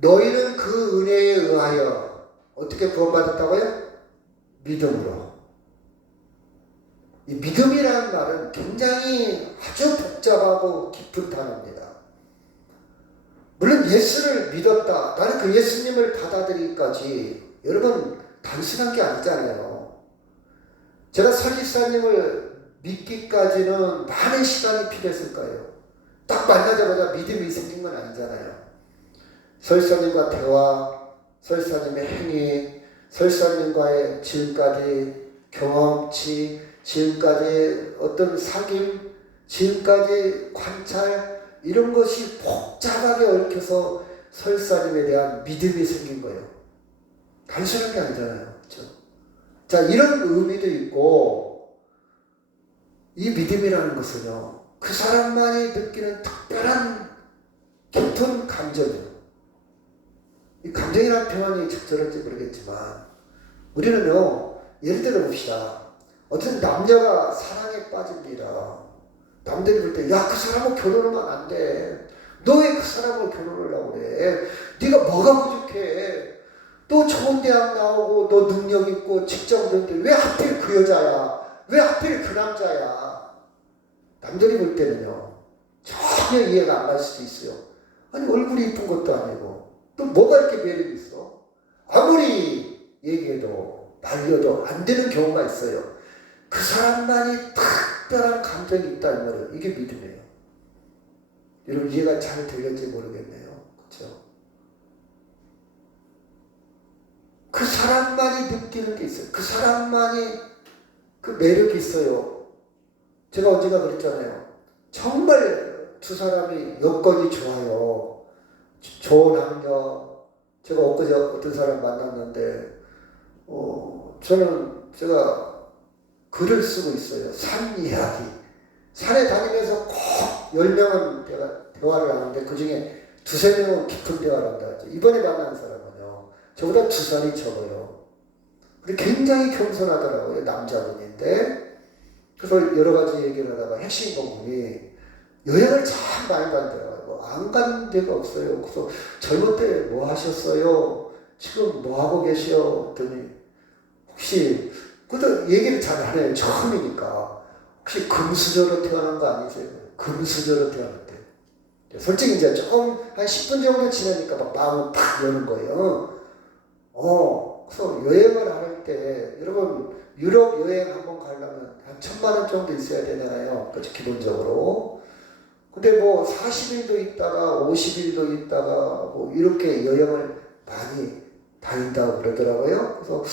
너희는 그 은혜에 의하여 어떻게 구원받았다고요? 믿음으로. 이 믿음이라는 말은 굉장히 아주 복잡하고 깊은 단어입니다. 물론 예수를 믿었다, 나는 그 예수님을 받아들이기까지 여러분 단순한 게 아니잖아요. 제가 설립사님을 믿기까지는 많은 시간이 필요했을 거예요. 딱 만나자마자 믿음이 생긴 건 아니잖아요. 설사님과 대화, 설사님의 행위, 설사님과의 지금까지 경험치, 지금까지 어떤 사귐, 지금까지 관찰, 이런 것이 복잡하게 얽혀서 설사님에 대한 믿음이 생긴 거예요. 단순한 게 아니잖아요. 그렇죠? 자, 이런 의미도 있고, 이 믿음이라는 것은요, 그 사람만이 느끼는 특별한 깊은 감정이에요. 이 감정이라는 표현이 적절할지 모르겠지만, 우리는요, 예를 들어 봅시다. 어떤 남녀가 사랑에 빠집니다. 남들이 볼 때, 야, 그 사람하고 결혼하면 안 돼. 너 왜 그 사람하고 결혼을 하려고 그래? 네가 뭐가 부족해? 너 좋은 대학 나오고, 너 능력 있고, 직장 되는데 왜 하필 그 여자야? 왜 하필 그 남자야? 남들이 볼 때는요, 전혀 이해가 안 갈 수도 있어요. 아니, 얼굴이 이쁜 것도 아니고, 또 뭐가 이렇게 매력이 있어? 아무리 얘기해도, 말려도 안 되는 경우가 있어요. 그 사람만이 특별한 감정이 있다는 말은 이게 믿음이에요. 여러분 이해가 잘 되는지 모르겠네요. 그렇죠? 그 사람만이 느끼는 게 있어요. 그 사람만이 그 매력이 있어요. 제가 언젠가 그랬잖아요. 정말 두 사람이 여건이 좋아요. 좋은 학력. 제가 엊그제 어떤 사람 만났는데 제가 글을 쓰고 있어요. 산 이야기. 산에 다니면서 꼭 10명은 대화를 하는데 그 중에 2~3명은 깊은 대화를 한다 하죠. 이번에 만난 사람은요, 저보다 2살이 적어요. 근데 굉장히 겸손하더라고요. 남자분인데. 그래서 여러 가지 얘기를 하다가 핵심 부분이 여행을 참 많이 가더라고요. 안 간 데가 없어요. 그래서 젊을 때 뭐 하셨어요? 지금 뭐 하고 계셔? 그랬더니 혹시 그것도 얘기를 잘 안 해요. 처음이니까. 혹시 금수저로 태어난 거 아니세요? 금수저로 태어났대. 솔직히 이제 조금 한 10분 정도 지나니까 막 마음을 팍 여는 거예요. 그래서 여행을 할 때, 여러분, 유럽 여행 한번 가려면 한 1,000만 원 정도 있어야 되잖아요. 그렇죠, 기본적으로. 근데 뭐 40일도 있다가 50일도 있다가 뭐 이렇게 여행을 많이 다닌다고 그러더라고요. 그래서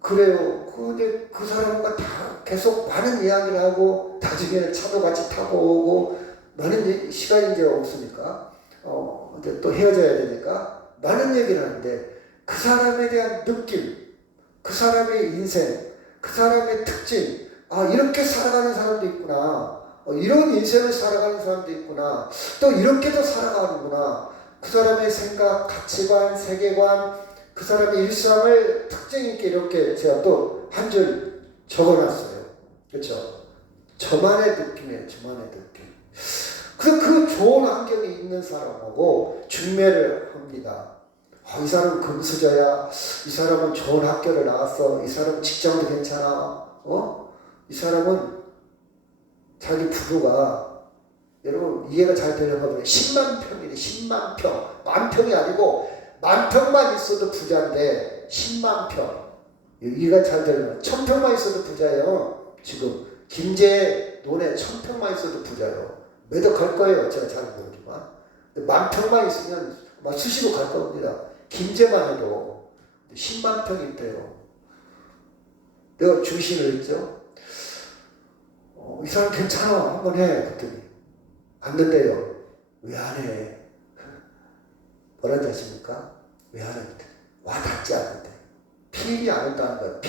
그래요. 근데 그 사람과 다 계속 많은 이야기를 하고, 나중에는 차도 같이 타고 오고, 많은 시간이 이제 없으니까, 근데 또 헤어져야 되니까, 많은 얘기를 하는데, 그 사람에 대한 느낌, 그 사람의 인생, 그 사람의 특징, 이렇게 살아가는 사람도 있구나. 이런 인생을 살아가는 사람도 있구나. 또 이렇게도 살아가는구나. 그 사람의 생각, 가치관, 세계관, 그 사람의 일상을 특징 있게 이렇게 제가 또 한 줄 적어놨어요. 그렇죠? 저만의 느낌이에요. 저만의 느낌. 그래서 그 좋은 환경이 있는 사람하고 중매를 합니다. 이 사람은 금수저야. 이 사람은 좋은 학교를 나왔어. 이 사람은 직장도 괜찮아. 이 사람은 자기 부부가, 여러분 이해가 잘 되려고 하면 10만 평이래. 10만 평. 만 평이 아니고 만 평만 있어도 부자인데 10만 평. 이해가 잘 되려면 1,000평만 있어도 부자예요. 지금 김제 논에 1,000평만 있어도 부자예요. 매도 갈 거예요. 제가 잘 모르지만. 만 평만 있으면 막 수시로 갈 겁니다. 김제만 해도 10만 평이 있대요. 내가 주신을 했죠. 이 사람 괜찮아. 한번 해. 그랬더니 안 된대요. 왜 안 해? 뭐라는지 아십니까? 왜 안 해? 와닿지 않는데. 필이 안 온다는 거예요.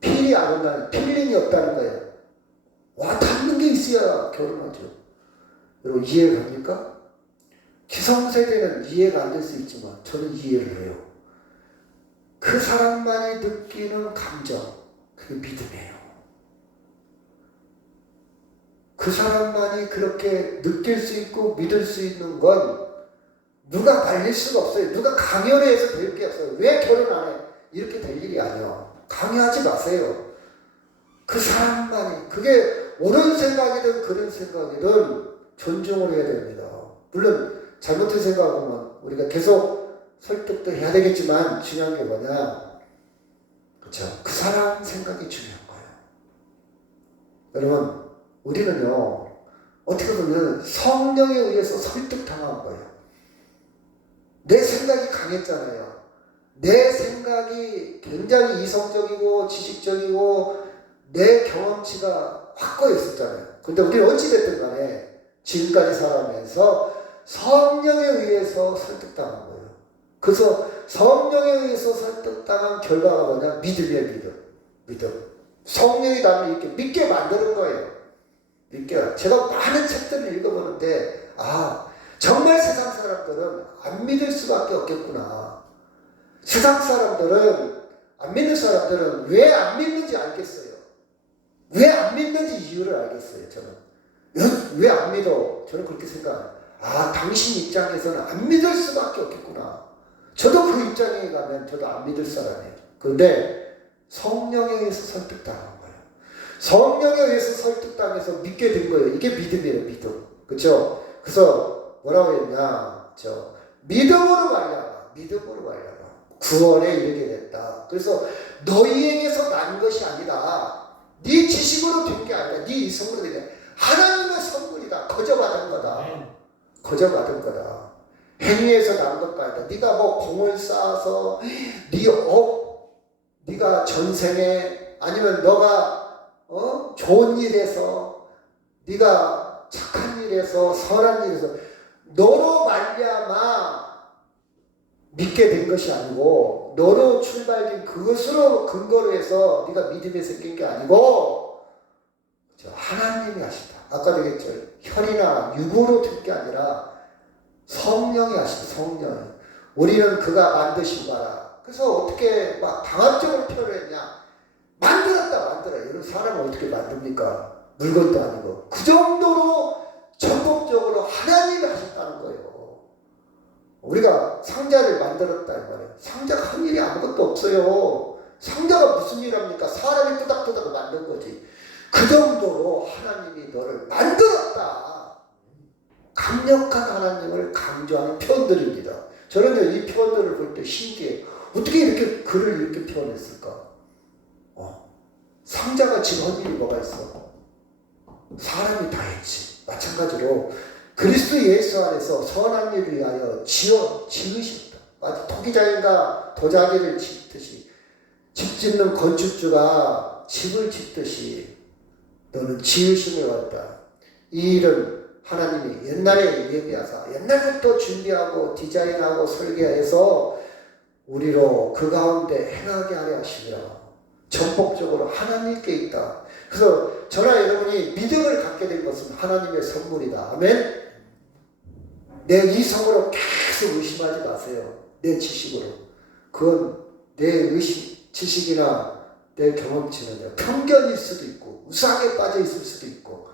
필이 안 온다는, 필링이 없다는 거예요. 와닿는 게 있어야 결혼하죠. 여러분 이해가 갑니까? 기성세대는 이해가 안 될 수 있지만 저는 이해를 해요. 그 사람만이 느끼는 감정, 그게 믿음이에요. 그 사람만이 그렇게 느낄 수 있고 믿을 수 있는 건 누가 말릴 수가 없어요. 누가 강요를 해서 될 게 없어요. 왜 결혼 안 해? 이렇게 될 일이 아니야. 강요하지 마세요. 그 사람만이, 그게 옳은 생각이든 그런 생각이든 존중을 해야 됩니다. 물론 잘못된 생각하면 우리가 계속 설득도 해야 되겠지만 중요한 게 뭐냐? 그렇죠? 그 사람 생각이 중요한 거예요. 여러분, 우리는요, 어떻게 보면 성령에 의해서 설득당한 거예요. 내 생각이 강했잖아요. 내 생각이 굉장히 이성적이고 지식적이고 내 경험치가 확고했었잖아요. 근데 우리는 어찌됐든 간에 지금까지 살아가면서 성령에 의해서 설득당한 거예요. 그래서 성령에 의해서 설득당한 결과가 뭐냐? 믿음이에요, 믿음. 성령이 나를 이렇게 믿게 만드는 거예요. 믿게. 제가 많은 책들을 읽어보는데, 정말 세상 사람들은 안 믿을 수밖에 없겠구나. 세상 사람들은, 안 믿는 사람들은 왜 안 믿는지 알겠어요. 왜 안 믿는지 이유를 알겠어요, 저는. 왜 안 믿어? 저는 그렇게 생각해요. 당신 입장에서는 안 믿을 수밖에 없겠구나. 저도 그 입장에 가면 저도 안 믿을 사람이에요. 그런데 성령에 의해서 설득당한 거예요. 성령에 의해서 설득당해서 믿게 된 거예요. 이게 믿음이에요, 믿음. 그렇죠? 그래서 뭐라고 했냐? 믿음으로 말미암아. 구원에 이르게 됐다. 그래서 너희에게서 난 것이 아니라 네 지식으로 된 게 아니라 네 이성으로 된 게 아니라 하나님의 선물이다. 거저받은 거다. 행위에서 난 것도 아니다. 네가 뭐 공을 쌓아서 네가 전생에 아니면 너가 좋은 일에서 네가 착한 일에서 선한 일에서 너로 말미암아 믿게 된 것이 아니고 너로 출발된 그것으로 근거로 해서 네가 믿음에 생긴 게 아니고 하나님이 하신다. 아까도 얘기했죠. 혈이나 육으로 된 게 아니라 성령이 하신다. 성령. 우리는 그가 만드신 바라. 그래서 어떻게 막 강압적으로 표현했냐? 만들어. 이런 사람을 어떻게 만듭니까? 물건도 아니고. 그 정도로 전폭적으로 하나님이 하셨다는 거예요. 우리가 상자를 만들었다 이 말이에요. 상자가 한 일이 아무것도 없어요. 상자가 무슨 일 합니까? 사람이 뚜닥뚜닥 만든 거지. 그 정도로 하나님이 너를 만들었다. 강력한 하나님을 강조하는 표현들입니다. 저는 이 표현들을 볼 때 신기해요. 어떻게 이렇게 글을 이렇게 표현했을까? 상자가 지금 한 일이 뭐가 있어? 사람이 다 했지. 마찬가지로 그리스도 예수 안에서 선한 일을 위하여 지으셨다. 마치 토기장인가 도자기를 짓듯이 집 짓는 건축주가 집을 짓듯이 너는 지으심을 받았다. 이 일은 하나님이 옛날에 예비하사 옛날부터 준비하고 디자인하고 설계해서 우리로 그 가운데 행하게 하려 하시니라. 전폭적으로 하나님께 있다. 그래서 저나 여러분이 믿음을 갖게 된 것은 하나님의 선물이다. 아멘. 내 이성으로 계속 의심하지 마세요. 내 지식으로. 그건 내 지식이나 내 경험치는 편견일 수도 있고 우상에 빠져 있을 수도 있고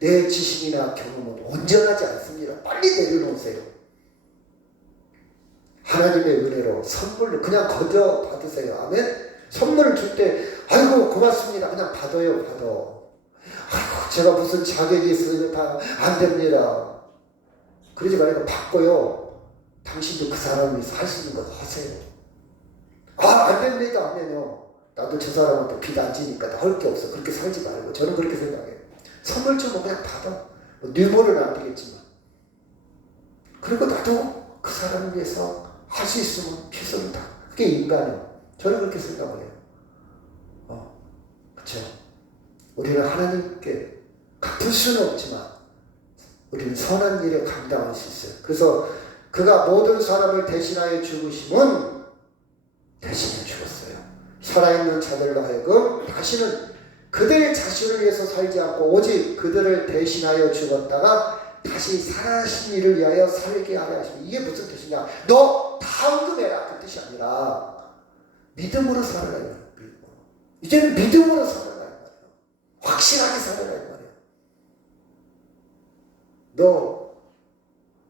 내 지식이나 경험은 온전하지 않습니다. 빨리 내려놓으세요. 하나님의 은혜로 선물로 그냥 거저 받으세요. 아멘. 선물을 줄 때 아이고 고맙습니다. 그냥 받아요. 아이고 제가 무슨 자격이 있어서 다 안 됩니다. 그러지 말고 바꿔요. 당신도 그 사람을 위해서 할 수 있는 거 하세요. 안 됩니다 하면요. 나도 저 사람한테 빚 안 지니까 나 할 게 없어. 그렇게 살지 말고. 저는 그렇게 생각해요. 선물 주면 그냥 받아. 뇌물은 안 되겠지만. 그리고 나도 그 사람을 위해서 할 수 있으면 최선을 다. 그게 인간이에요. 저는 그렇게 생각을 해요. 그렇죠. 우리는 하나님께 갚을 수는 없지만 우리는 선한 일에 감당할 수 있어요. 그래서 그가 모든 사람을 대신하여 죽으심은 대신해 죽었어요. 살아있는 자들로 하여금 다시는 그들 자신을 위해서 살지 않고 오직 그들을 대신하여 죽었다가 다시 살아신 이를 위하여 살게 하려 하십니다. 이게 무슨 뜻이냐? 너 다음금해라 그 뜻이 아니라 믿음으로 살아라. 이제는 믿음으로 살아라. 확실하게 살아라. 너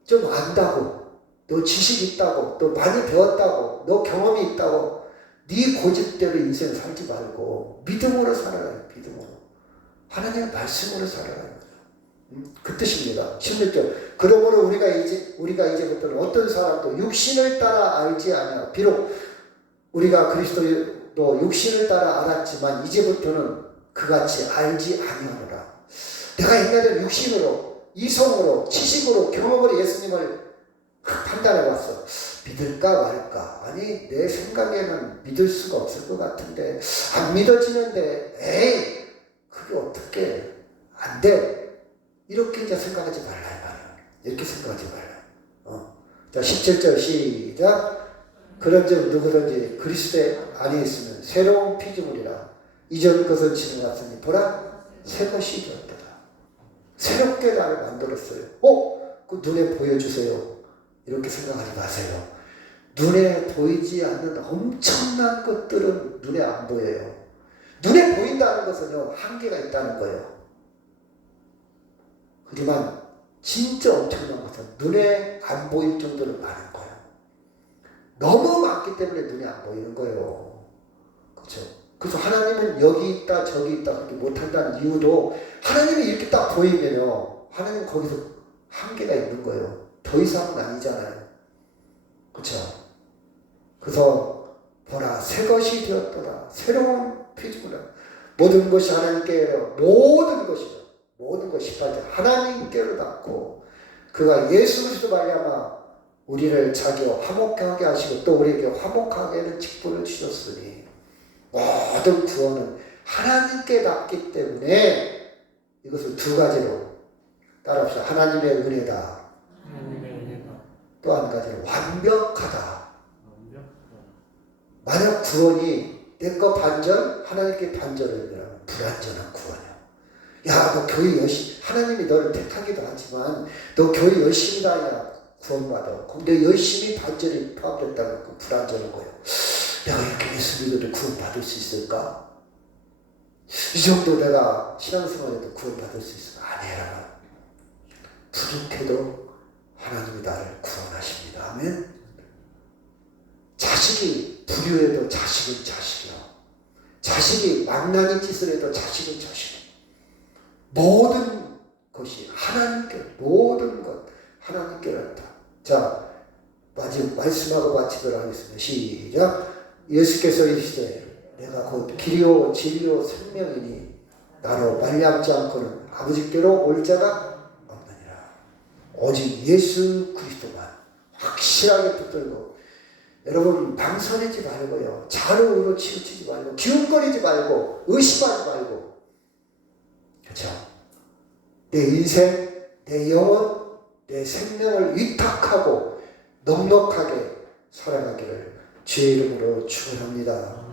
좀 안다고, 너 너 지식이 있다고, 너 많이 배웠다고, 너 경험이 있다고 네 고집대로 인생 살지 말고 믿음으로 살아라. 믿음으로. 하나님의 말씀으로 살아라. 그 뜻입니다. 16절. 그러므로 우리가 이제부터는 어떤 사람도 육신을 따라 알지 아니하고 비록 우리가 그리스도도 육신을 따라 알았지만 이제부터는 그같이 알지 아니하노라. 내가 옛날에 육신으로, 이성으로, 지식으로, 경험으로 예수님을 판단해 왔어. 믿을까 말까? 아니 내 생각에는 믿을 수가 없을 것 같은데 안 믿어지는데 에이 그게 어떻게 안 돼. 이렇게 이제 생각하지 말라 이 말이야. 이렇게 생각하지 말라. 자 17절 시작. 그런즉 누구든지 그리스도에 안에 있으면 새로운 피조물이라. 이전 것은 지나갔으니 보라 새 것이 되었다. 새롭게 나를 만들었어요. 그 눈에 보여주세요. 이렇게 생각하지 마세요. 눈에 보이지 않는 엄청난 것들은 눈에 안 보여요. 눈에 보인다는 것은요 한계가 있다는 거예요. 하지만 진짜 엄청난 것은 눈에 안 보일 정도로 많은 거예요. 너무 많기 때문에 눈에 안 보이는 거예요. 그렇죠? 그래서 하나님은 여기 있다 저기 있다 그렇게 못한다는 이유도 하나님이 이렇게 딱 보이면요 하나님 거기서 한계가 있는 거예요. 더 이상은 아니잖아요. 그렇죠? 그래서 보라 새 것이 되었더라. 새로운 피조물이라. 모든 것이 하나님께로 모든 것이 하나님께로 닿고 그가 예수 그리스도 말미암아 우리를 자기와 화목하게 하시고 또 우리에게 화목하게 하는 직분을 주셨으니 모든 구원은 하나님께 닿기 때문에 이것을 두 가지로 따라합시다. 하나님의 은혜다. 또 한 가지는 완벽하다. 만약 구원이 내 거 반절 하나님께 반절이면 불완전한 구원이야. 야, 너 교회 열심히, 하나님이 너를 택하기도 하지만, 너 교회 열심히 다녀야 구원받아. 근데 열심히 반절이 포함됐다면 그 불완전한 거예요. 내가 이렇게 예수 믿어도 구원받을 수 있을까? 이 정도 내가 신앙생활에도 구원받을 수 있을까? 아니라. 부족해도 하나님이 나를 구원하십니다. 아멘? 자식이 불효해도 자식은 자식이야. 자식이 망나니 짓을 해도 자식은 자식이야. 모든 것이 모든 것 하나님께로다. 자, 마지막 말씀하고 마치도록 하겠습니다. 시작. 예수께서 이르시되 내가 곧 길이요 진리요 생명이니 나로 말미암지 않고는 아버지께로 올 자가 없느니라. 오직 예수 그리스도만 확실하게 붙들고 여러분 망설이지 말고요. 좌로우로 치우치지 말고 기웃거리지 말고 의심하지 말고 그렇죠? 내 인생, 내 영혼, 내 생명을 위탁하고 넉넉하게 살아가기를 주의 이름으로 축원합니다.